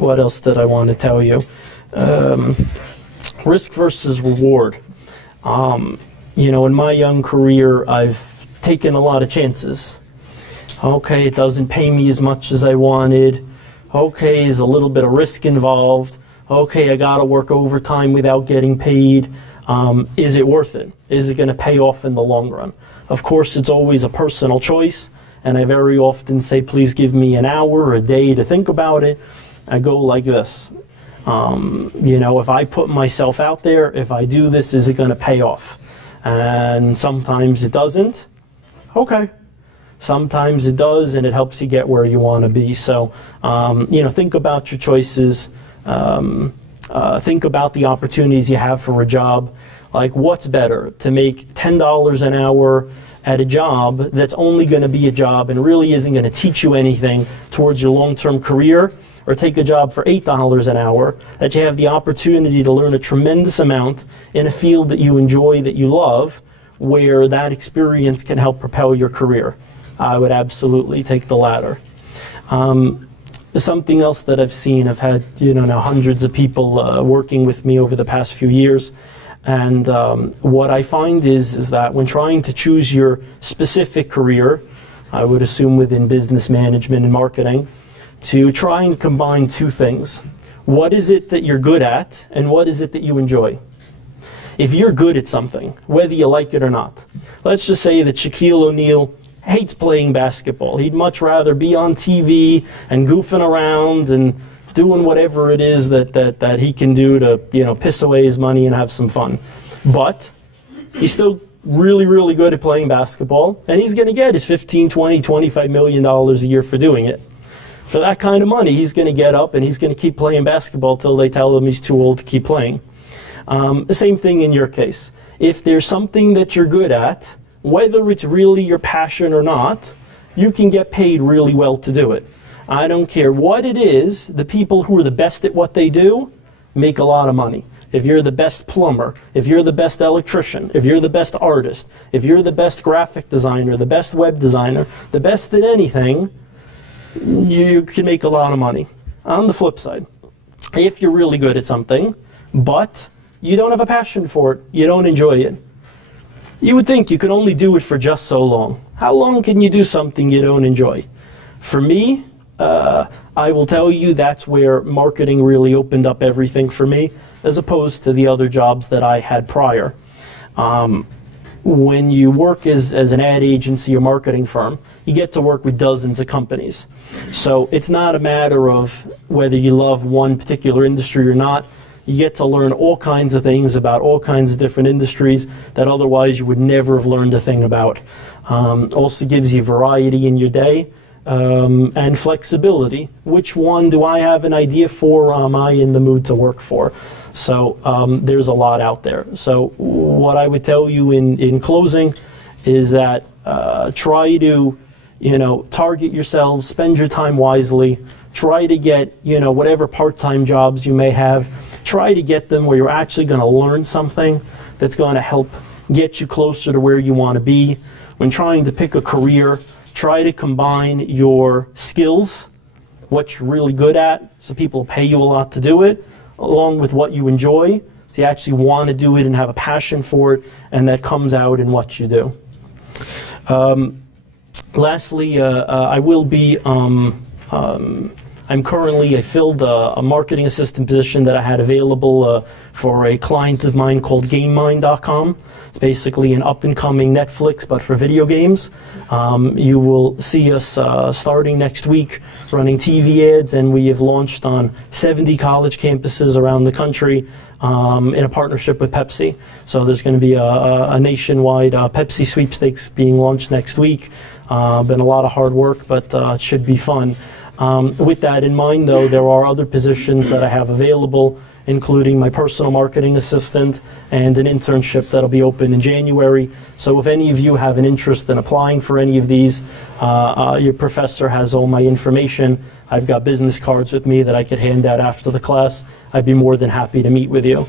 What else did I want to tell you? Risk versus reward. You know, in my young career, I've taken a lot of chances. Okay, it doesn't pay me as much as I wanted. Okay, there's a little bit of risk involved. Okay, I gotta work overtime without getting paid. Is it worth it? Is it gonna pay off in the long run? Of course, it's always a personal choice, and I very often say, please give me an hour or a day to think about it. I go like this. You know, if I put myself out there, if I do this, is it gonna pay off? And sometimes it doesn't. Okay. Sometimes it does, and it helps you get where you want to be. So, you know, think about your choices. Think about the opportunities you have for a job. Like, what's better, to make $10 an hour at a job that's only going to be a job and really isn't going to teach you anything towards your long-term career, or take a job for $8 an hour that you have the opportunity to learn a tremendous amount in a field that you enjoy, that you love, where that experience can help propel your career? I would absolutely take the latter. Something else that I've seen, I've had, you know, now hundreds of people working with me over the past few years, and what I find is that when trying to choose your specific career, I would assume within business management and marketing, to try and combine two things. What is it that you're good at, and what is it that you enjoy? If you're good at something, whether you like it or not, let's just say that Shaquille O'Neal hates playing basketball. He'd much rather be on TV and goofing around and doing whatever it is that he can do to, you know, piss away his money and have some fun. But he's still really, really good at playing basketball, and he's going to get his $15, $20, $25 million a year for doing it. For that kind of money, he's going to get up and he's going to keep playing basketball till they tell him he's too old to keep playing. The same thing in your case. If there's something that you're good at, whether it's really your passion or not, you can get paid really well to do it. I don't care what it is, the people who are the best at what they do make a lot of money. If you're the best plumber, if you're the best electrician, if you're the best artist, if you're the best graphic designer, the best web designer, the best at anything, you can make a lot of money. On the flip side, if you're really good at something, but you don't have a passion for it, you don't enjoy it, you would think you could only do it for just so long. How long can you do something you don't enjoy? For me, I will tell you that's where marketing really opened up everything for me, as opposed to the other jobs that I had prior. When you work as an ad agency or marketing firm, you get to work with dozens of companies. So it's not a matter of whether you love one particular industry or not. You get to learn all kinds of things about all kinds of different industries that otherwise you would never have learned a thing about. Also gives you variety in your day and flexibility. Which one do I have an idea for? Am I in the mood to work for? So there's a lot out there. So what I would tell you in closing is that try to, you know, target yourselves, spend your time wisely, try to get, you know, whatever part-time jobs you may have, try to get them where you're actually going to learn something that's going to help get you closer to where you want to be. When trying to pick a career, try to combine your skills, what you're really good at, so people pay you a lot to do it, along with what you enjoy, so you actually want to do it and have a passion for it, and that comes out in what you do. Lastly, I will be I filled a marketing assistant position that I had available for a client of mine called GameMind.com. It's basically an up-and-coming Netflix, but for video games. You will see us starting next week running TV ads, and we have launched on 70 college campuses around the country in a partnership with Pepsi. So there's going to be a nationwide Pepsi sweepstakes being launched next week. Been a lot of hard work, but it should be fun. With that in mind, though, there are other positions that I have available, including my personal marketing assistant and an internship that'll be open in January. So if any of you have an interest in applying for any of these, your professor has all my information. I've got business cards with me that I could hand out after the class. I'd be more than happy to meet with you.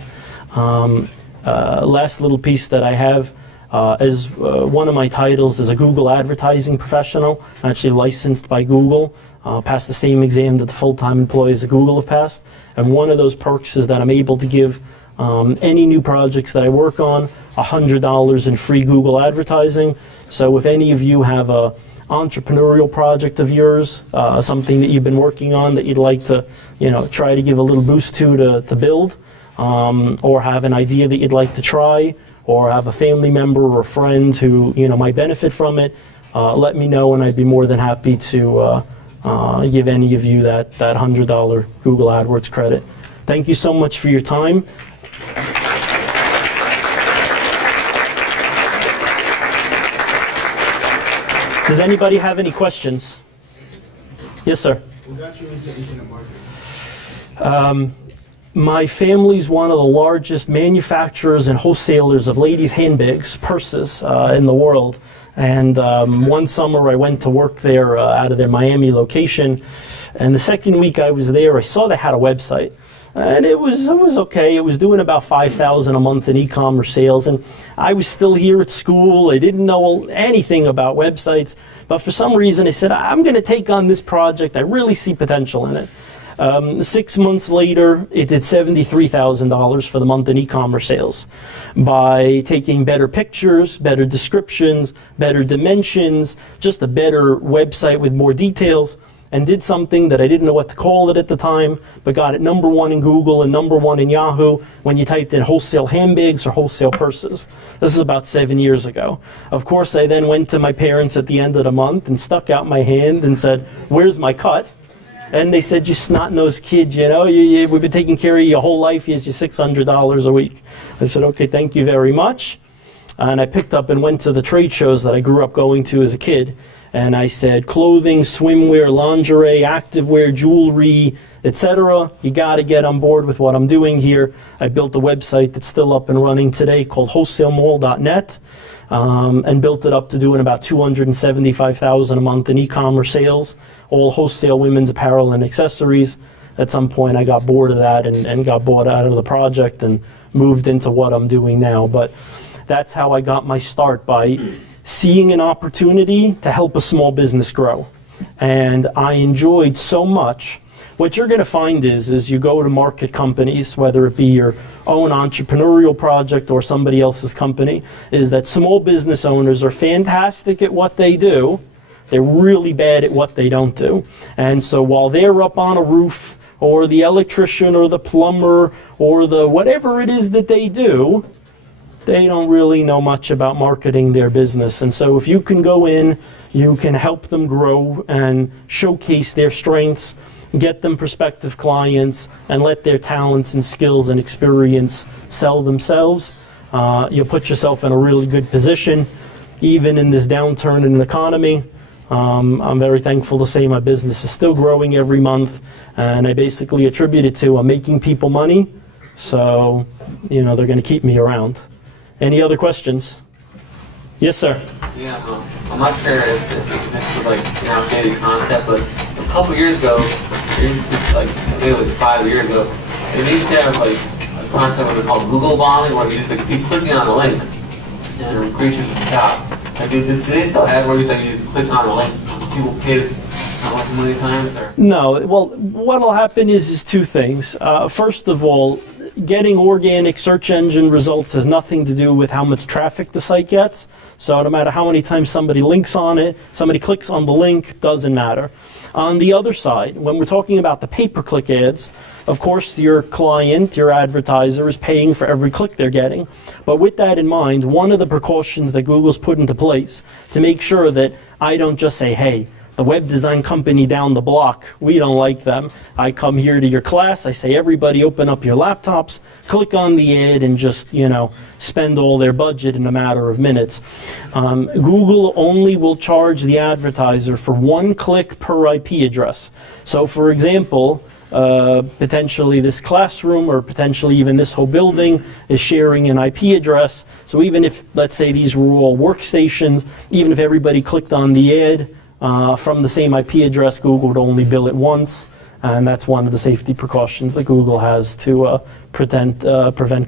Last little piece that I have, as one of my titles is a Google advertising professional. I'm actually licensed by Google, passed the same exam that the full-time employees at Google have passed. And one of those perks is that I'm able to give any new projects that I work on $100 in free Google advertising. So if any of you have a entrepreneurial project of yours, something that you've been working on that you'd like to, try to give a little boost to build, or have an idea that you'd like to try, or have a family member or a friend who might benefit from it, let me know, and I'd be more than happy to give any of you that $100 Google AdWords credit. Thank you so much for your time. Does anybody have any questions? Yes, sir. What got you into internet marketing? My family's one of the largest manufacturers and wholesalers of ladies' handbags, purses in the world. And one summer I went to work there out of their Miami location. And the second week I was there, I saw they had a website. And it was okay. It was doing about $5,000 a month in e-commerce sales, and I was still here at school. I didn't know anything about websites, but for some reason I said, I'm going to take on this project. I really see potential in it. 6 months later, it did $73,000 for the month in e-commerce sales by taking better pictures, better descriptions, better dimensions, just a better website with more details, and did something that I didn't know what to call it at the time, but got it #1 in Google and #1 in Yahoo when you typed in wholesale handbags or wholesale purses. This is about 7 years ago. Of course, I then went to my parents at the end of the month and stuck out my hand and said, "Where's my cut?" And they said, "You snot-nosed kid, we've been taking care of you your whole life. Here's your $600 a week." I said, "Okay, thank you very much." And I picked up and went to the trade shows that I grew up going to as a kid. And I said, clothing, swimwear, lingerie, activewear, jewelry, etc. You got to get on board with what I'm doing here. I built a website that's still up and running today called wholesalemall.net, and built it up to doing about $275,000 a month in e-commerce sales, all wholesale women's apparel and accessories. At some point I got bored of that and got bought out of the project and moved into what I'm doing now. But that's how I got my start, by seeing an opportunity to help a small business grow. And I enjoyed so much. What you're going to find is you go to market companies, whether it be your own entrepreneurial project or somebody else's company, is that small business owners are fantastic at what they do. They're really bad at what they don't do. And so while they're up on a roof, or the electrician or the plumber or the whatever it is that they do, they don't really know much about marketing their business. And so if you can go in, you can help them grow and showcase their strengths, get them prospective clients, and let their talents and skills and experience sell themselves, you'll put yourself in a really good position, even in this downturn in the economy. I'm very thankful to say my business is still growing every month, and I basically attribute it to I'm making people money, so they're going to keep me around. Any other questions? Yes, sir. Yeah, I'm not sure if this was like an outdated concept, but a couple years ago, maybe like 5 years ago, they used to have like a concept what they call Google bombing, where you just like keep clicking on a link and it increases the top. Like, do they still have where you just click on a link, people pay it how much, a million times? Or? No. Well, what'll happen is two things. First of all, getting organic search engine results has nothing to do with how much traffic the site gets. So no matter how many times somebody links on it, somebody clicks on the link, doesn't matter. On the other side, when we're talking about the pay-per-click ads, of course your client, your advertiser, is paying for every click they're getting. But with that in mind, one of the precautions that Google's put into place to make sure that I don't just say, hey, the web design company down the block, we don't like them. I come here to your class, I say, everybody open up your laptops, click on the ad, and just, spend all their budget in a matter of minutes. Google only will charge the advertiser for 1 click per IP address. So for example, potentially this classroom or potentially even this whole building is sharing an IP address. So even if, let's say, these were all workstations, even if everybody clicked on the ad, from the same IP address, Google would only bill it once, and that's one of the safety precautions that Google has to prevent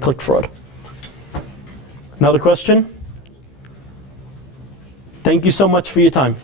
click fraud. Another question? Thank you so much for your time.